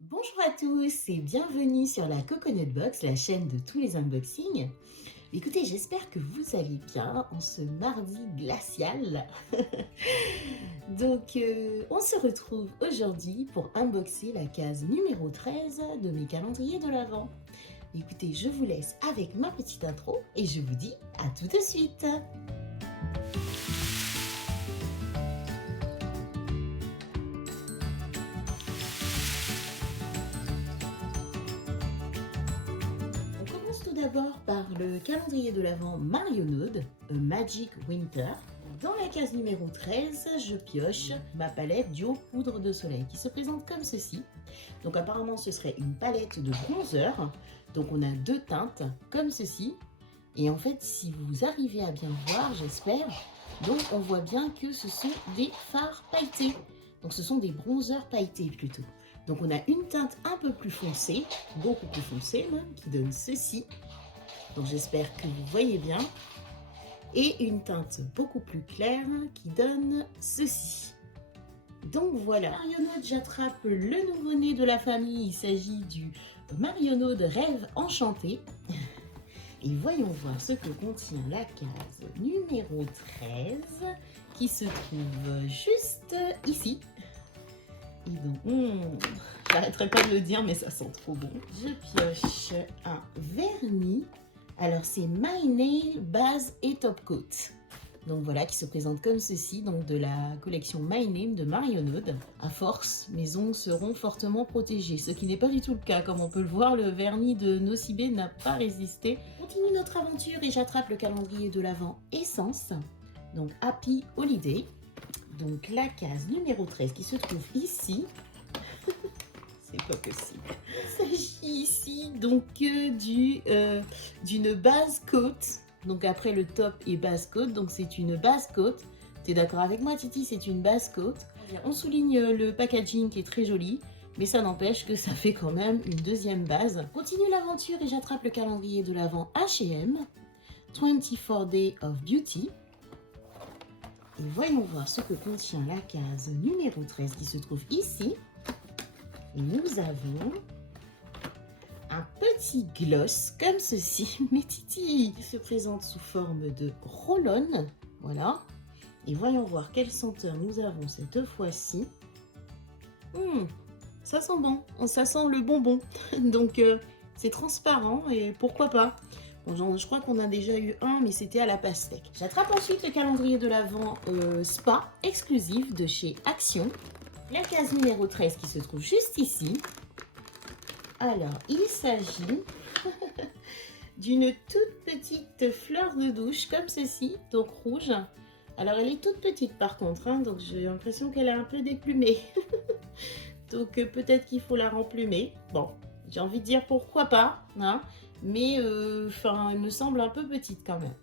Bonjour à tous et bienvenue sur la Coconut Box, la chaîne de tous les unboxings. Écoutez, j'espère que vous allez bien en ce mardi glacial. On se retrouve aujourd'hui pour unboxer la case numéro 13 de mes calendriers de l'Avent. Écoutez, je vous laisse avec ma petite intro et je vous dis à tout de suite. On commence tout d'abord par le calendrier de l'Avent Marionode, A Magic Winter. Dans la case numéro 13, je pioche ma palette Duo Poudre de Soleil qui se présente comme ceci. Donc apparemment ce serait une palette de bronzer. Donc on a deux teintes comme ceci. Et en fait si vous arrivez à bien voir, j'espère, donc on voit bien que ce sont des fards pailletés. Donc ce sont des bronzers pailletés plutôt. Donc on a une teinte un peu plus foncée, beaucoup plus foncée même, qui donne ceci. Donc j'espère que vous voyez bien. Et une teinte beaucoup plus claire qui donne ceci. Donc voilà, Marionode, j'attrape le nouveau-né de la famille. Il s'agit du Marionode Rêve Enchanté. Et voyons voir ce que contient la case numéro 13 qui se trouve juste ici. Et donc, j'arrêterai pas de le dire, mais ça sent trop bon. Je pioche un vernis. Alors, c'est My Nail Base et Top Coat. Donc voilà, qui se présente comme ceci, donc de la collection My Name de Marionode. À force, mes ongles seront fortement protégés, ce qui n'est pas du tout le cas. Comme on peut le voir, le vernis de Nocibé n'a pas résisté. On continue notre aventure et j'attrape le calendrier de l'Avent Essence. Donc Happy Holiday. Donc la case numéro 13 qui se trouve ici. C'est pas possible. Il s'agit ici donc d'une base coat. Donc après le top et base coat, donc c'est une base coat. Tu es d'accord avec moi Titi, c'est une base coat. On souligne le packaging qui est très joli, mais ça n'empêche que ça fait quand même une deuxième base. Continue l'aventure et j'attrape le calendrier de l'Avent H&M. 24 Days of Beauty. Et voyons voir ce que contient la case numéro 13 qui se trouve ici. Et nous avons un petit gloss comme ceci, mais Titi, qui se présente sous forme de roll-on. Voilà. Et voyons voir quelle senteur nous avons cette fois-ci. Ça sent bon, ça sent le bonbon. Donc c'est transparent et pourquoi pas. Bon, je crois qu'on a déjà eu un, mais c'était à la pastèque. J'attrape ensuite le calendrier de l'Avent Spa exclusif de chez Action. La case numéro 13 qui se trouve juste ici. Alors, il s'agit d'une toute petite fleur de douche comme ceci, donc rouge. Alors, elle est toute petite par contre, hein, donc j'ai l'impression qu'elle est un peu déplumée. Donc, peut-être qu'il faut la remplumer. Bon, j'ai envie de dire pourquoi pas, hein, mais elle me semble un peu petite quand même.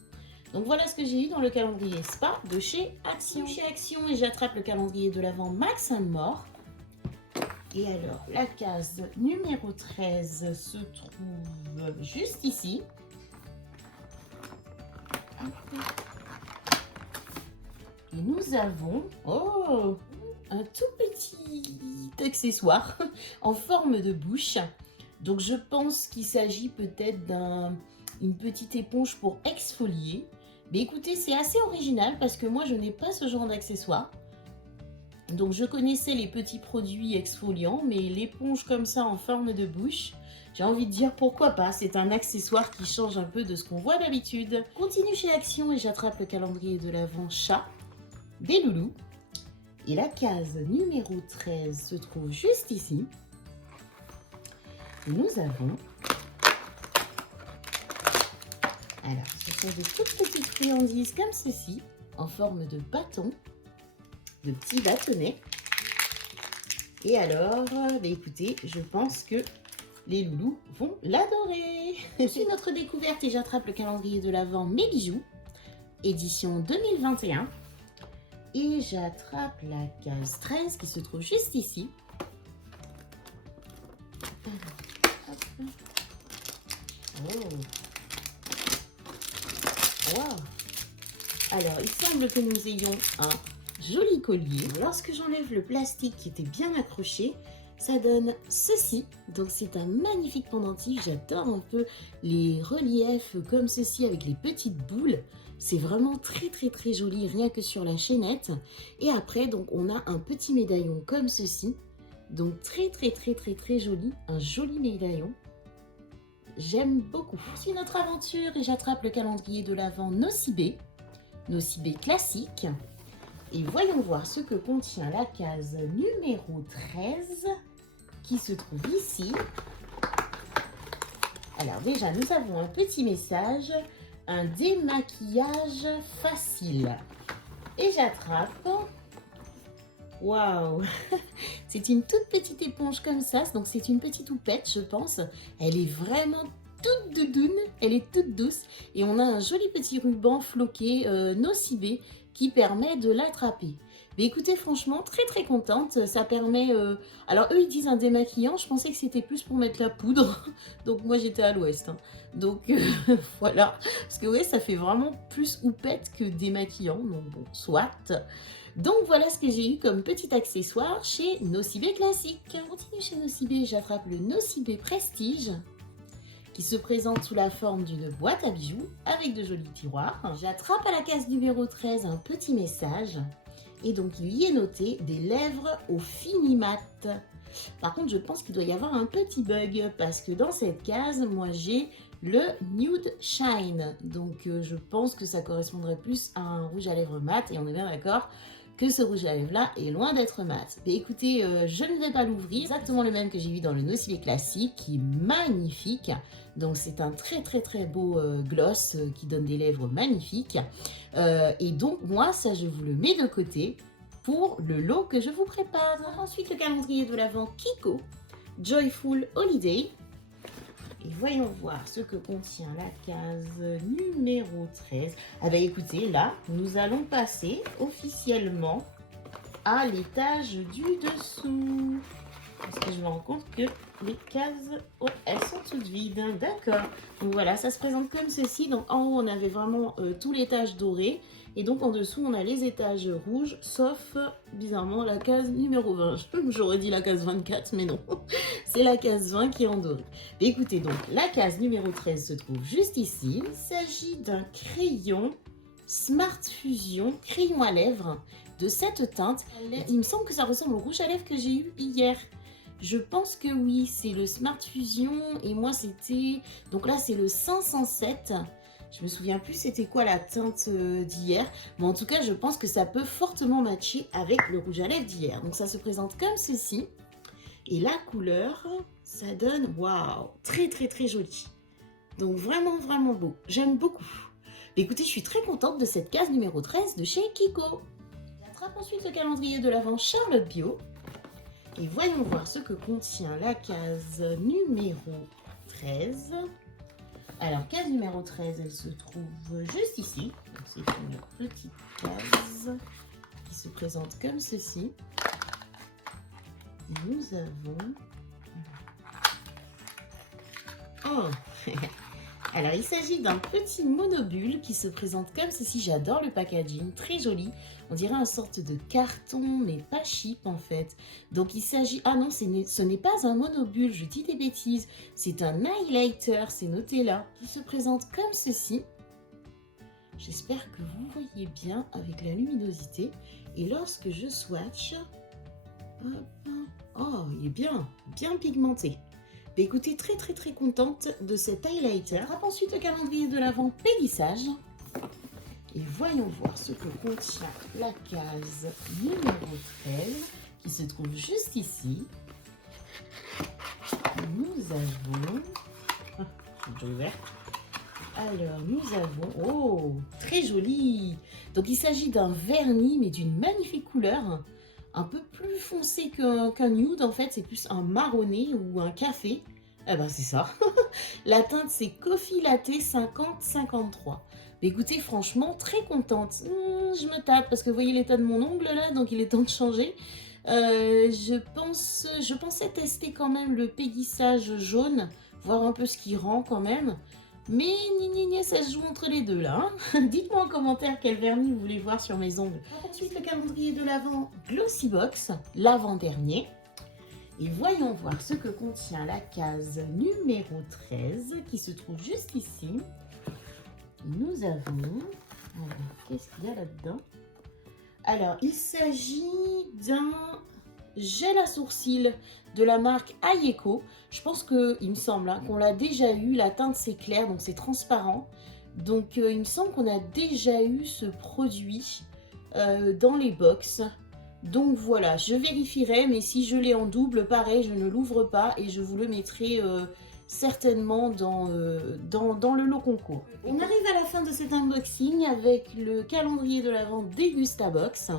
Donc voilà ce que j'ai eu dans le calendrier Spa de chez Action. Chez Action et j'attrape le calendrier de l'Avent Max & More. Et alors, la case numéro 13 se trouve juste ici. Et nous avons un tout petit accessoire en forme de bouche. Donc je pense qu'il s'agit peut-être d'une petite éponge pour exfolier. Mais écoutez, c'est assez original parce que moi je n'ai pas ce genre d'accessoire. Donc je connaissais les petits produits exfoliants, mais l'éponge comme ça en forme de bouche, j'ai envie de dire pourquoi pas, c'est un accessoire qui change un peu de ce qu'on voit d'habitude. Continue chez Action et j'attrape le calendrier de l'Avent chat des loulous. Et la case numéro 13 se trouve juste ici. Et nous avons... Alors, ce sont de toutes petites friandises comme ceci, en forme de bâton. De petits bâtonnets. Et alors, écoutez, je pense que les loulous vont l'adorer. C'est notre découverte et j'attrape le calendrier de l'Avent Mes Bijoux, édition 2021. Et j'attrape la case 13 qui se trouve juste ici. Oh. Wow. Alors, il semble que nous ayons un joli collier. Lorsque j'enlève le plastique qui était bien accroché, ça donne ceci. Donc c'est un magnifique pendentif, j'adore un peu les reliefs comme ceci avec les petites boules. C'est vraiment très joli rien que sur la chaînette. Et après donc on a un petit médaillon comme ceci. Donc très joli, un joli médaillon. J'aime beaucoup. C'est notre aventure et j'attrape le calendrier de l'Avent Nocibé. Nocibé classique. Et voyons voir ce que contient la case numéro 13 qui se trouve ici. Alors déjà, nous avons un petit message, un démaquillage facile. Et j'attrape. Waouh! C'est une toute petite éponge comme ça, donc c'est une petite houppette, je pense. Elle est vraiment toute doudoune, elle est toute douce. Et on a un joli petit ruban floqué Nocibé qui permet de l'attraper. Mais écoutez, franchement, très contente. Ça permet... Alors, eux, ils disent un démaquillant. Je pensais que c'était plus pour mettre la poudre. Donc, moi, j'étais à l'ouest. Hein. Donc, voilà. Parce que, ouais, ça fait vraiment plus houppette que démaquillant. Donc, bon, soit. Donc, voilà ce que j'ai eu comme petit accessoire chez Nocibé Classique. On continue chez Nocibé. J'attrape le Nocibé Prestige qui se présente sous la forme d'une boîte à bijoux avec de jolis tiroirs. J'attrape à la case numéro 13 un petit message et donc il y est noté des lèvres au finimat. Par contre, je pense qu'il doit y avoir un petit bug parce que dans cette case, moi j'ai le Nude Shine. Donc je pense que ça correspondrait plus à un rouge à lèvres mat et on est bien d'accord que ce rouge à lèvres là est loin d'être mat. Mais écoutez, je ne vais pas l'ouvrir. Exactement le même que j'ai vu dans le Nocibé Classique qui est magnifique. Donc c'est un très beau gloss qui donne des lèvres magnifiques. Et donc moi ça je vous le mets de côté pour le lot que je vous prépare. Ensuite le calendrier de l'Avent Kiko Joyful Holiday. Et voyons voir ce que contient la case numéro 13. Ah ben écoutez, là, nous allons passer officiellement à l'étage du dessous. Parce que je me rends compte que les cases, oh, elles sont toutes vides. D'accord. Donc voilà, ça se présente comme ceci. Donc en haut, on avait vraiment tout l'étage doré. Et donc en dessous, on a les étages rouges, sauf bizarrement la case numéro 20. J'aurais dit la case 24, mais non. C'est la case 20 qui est en doré. Mais écoutez, donc la case numéro 13 se trouve juste ici. Il s'agit d'un crayon Smart Fusion, crayon à lèvres de cette teinte. Il me semble que ça ressemble au rouge à lèvres que j'ai eu hier. Je pense que oui, c'est le Smart Fusion et moi c'était... Donc là c'est le 507. Je me souviens plus c'était quoi la teinte d'hier. Mais en tout cas je pense que ça peut fortement matcher avec le rouge à lèvres d'hier. Donc ça se présente comme ceci. Et la couleur, ça donne... Waouh, très joli. Donc vraiment beau. J'aime beaucoup. Écoutez, je suis très contente de cette case numéro 13 de chez Kiko. J'attrape ensuite le calendrier de l'Avent Charlotte Bio. Et voyons voir ce que contient la case numéro 13. Alors, case numéro 13, elle se trouve juste ici. C'est une petite case qui se présente comme ceci. Et nous avons... Oh Alors, il s'agit d'un petit monobule qui se présente comme ceci. J'adore le packaging, très joli. On dirait une sorte de carton, mais pas cheap en fait. Donc, il s'agit... Ah non, ce n'est pas un monobule, je dis des bêtises. C'est un highlighter, c'est noté là. Il se présente comme ceci. J'espère que vous voyez bien avec la luminosité. Et lorsque je swatch... Hop, oh, il est bien pigmenté. Écoutez, très contente de cet highlighter. Attrape ensuite le calendrier de l'Avent Pélissage. Et voyons voir ce que contient la case numéro 13 qui se trouve juste ici. Nous avons... J'ai ouvert. Alors, nous avons... Oh, très joli. Donc, il s'agit d'un vernis, mais d'une magnifique couleur. Un peu plus foncé qu'un nude, en fait, c'est plus un marronné ou un café. Eh ben, c'est ça. La teinte, c'est Coffee Latte 50-53. Mais écoutez, franchement, très contente. Je me tape parce que vous voyez l'état de mon ongle là, donc il est temps de changer. Je pensais tester quand même le pégissage jaune, voir un peu ce qui rend quand même. Mais ça se joue entre les deux là. Hein. Dites-moi en commentaire quel vernis vous voulez voir sur mes ongles. Ensuite, le calendrier de l'Avent Glossy Box, l'avant-dernier. Et voyons voir ce que contient la case numéro 13 qui se trouve juste ici. Nous avons... Alors, qu'est-ce qu'il y a là-dedans? Alors, il s'agit d'un gel à sourcils de la marque Ayeko. Je pense qu'il me semble qu'on l'a déjà eu. La teinte, c'est clair, donc c'est transparent. Donc, il me semble qu'on a déjà eu ce produit dans les box. Donc voilà, je vérifierai, mais si je l'ai en double, pareil, je ne l'ouvre pas et je vous le mettrai certainement dans le lot concours. On arrive à la fin de cet unboxing avec le calendrier de l'Avent Dégustabox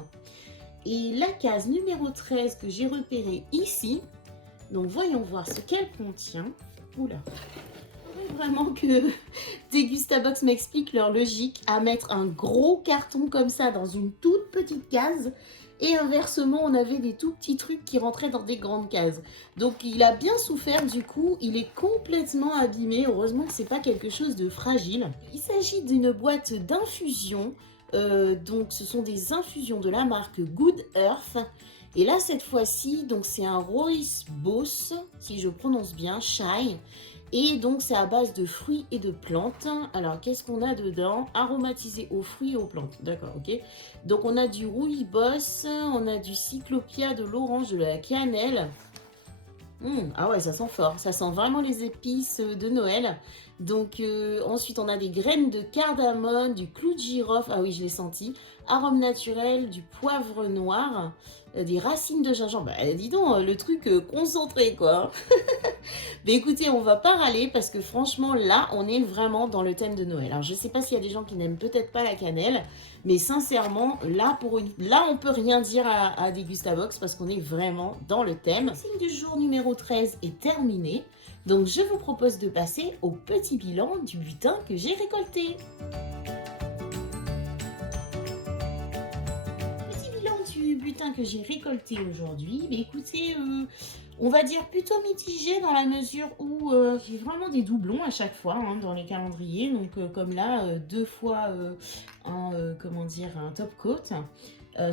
et la case numéro 13 que j'ai repérée ici. Donc voyons voir ce qu'elle contient. Oula, vraiment que Dégustabox m'explique leur logique à mettre un gros carton comme ça dans une toute petite case. Et inversement, on avait des tout petits trucs qui rentraient dans des grandes cases. Donc il a bien souffert du coup, il est complètement abîmé. Heureusement que c'est pas quelque chose de fragile. Il s'agit d'une boîte d'infusion. Donc ce sont des infusions de la marque Good Earth. Et là cette fois-ci, donc c'est un Rooibos, si je prononce bien, Chai. Et donc c'est à base de fruits et de plantes. Alors qu'est-ce qu'on a dedans? Aromatisé aux fruits et aux plantes. D'accord, ok. Donc on a du rooibos, on a du cyclopia, de l'orange, de la cannelle. Ah ouais, ça sent fort. Ça sent vraiment les épices de Noël. Donc ensuite on a des graines de cardamome, du clou de girofle. Ah oui, je l'ai senti. Arôme naturel, du poivre noir, des racines de gingembre. Bah dis donc, le truc concentré quoi. Mais écoutez, on va pas râler parce que franchement là, on est vraiment dans le thème de Noël. Alors je sais pas s'il y a des gens qui n'aiment peut-être pas la cannelle, mais sincèrement, là on peut rien dire à Dégustabox parce qu'on est vraiment dans le thème. Le signe du jour numéro 13 est terminé. Donc je vous propose de passer au petit bilan du butin que j'ai récolté. Petit bilan du butin que j'ai récolté aujourd'hui. Mais écoutez, on va dire plutôt mitigé dans la mesure où j'ai vraiment des doublons à chaque fois dans les calendriers. Donc comme là, deux fois un top coat.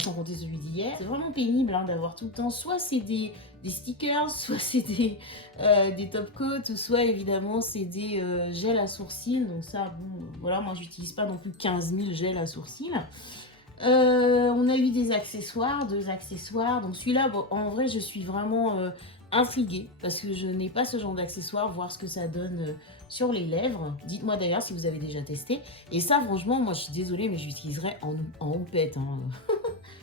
Sans compter celui d'hier. C'est vraiment pénible d'avoir tout le temps, soit c'est des stickers, soit c'est des top coats, ou soit évidemment c'est des gels à sourcils. Donc ça, bon, voilà, moi j'utilise pas non plus 15 000 gels à sourcils. On a eu des accessoires, 2 accessoires. Donc celui-là, bon, en vrai, je suis vraiment intriguée parce que je n'ai pas ce genre d'accessoires, voir ce que ça donne sur les lèvres. Dites-moi d'ailleurs si vous avez déjà testé. Et ça, franchement, moi, je suis désolée, mais j'utiliserai en houppette.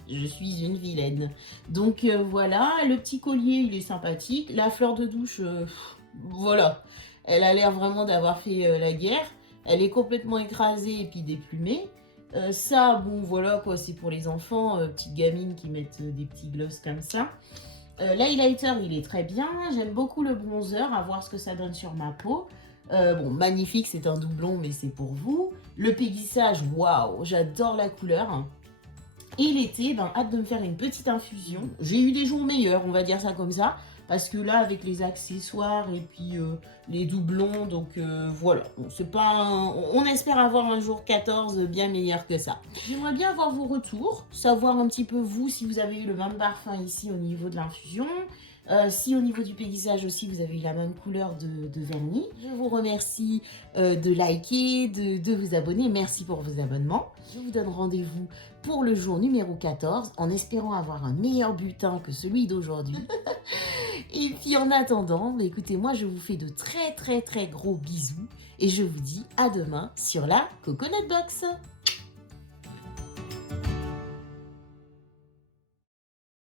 Je suis une vilaine. Donc voilà, le petit collier, il est sympathique. La fleur de douche, voilà. Elle a l'air vraiment d'avoir fait la guerre. Elle est complètement écrasée et puis déplumée. Ça, bon, voilà quoi, c'est pour les enfants, petites gamines qui mettent des petits gloss comme ça. L'highlighter, il est très bien. J'aime beaucoup le bronzer, à voir ce que ça donne sur ma peau. Bon, magnifique, c'est un doublon, mais c'est pour vous. Le péguissage, waouh, j'adore la couleur. Et l'été, hâte de me faire une petite infusion. J'ai eu des jours meilleurs, on va dire ça comme ça. Parce que là, avec les accessoires et puis les doublons, donc voilà. Bon, c'est pas on espère avoir un jour 14 bien meilleur que ça. J'aimerais bien avoir vos retours, savoir un petit peu vous si vous avez eu le même parfum ici au niveau de l'infusion. Si au niveau du péguissage aussi vous avez eu la même couleur de vernis. Je vous remercie de liker, de vous abonner. Merci pour vos abonnements. Je vous donne rendez-vous pour le jour numéro 14 en espérant avoir un meilleur butin que celui d'aujourd'hui. Et puis en attendant, écoutez, moi je vous fais de très gros bisous et je vous dis à demain sur la Coconut Box.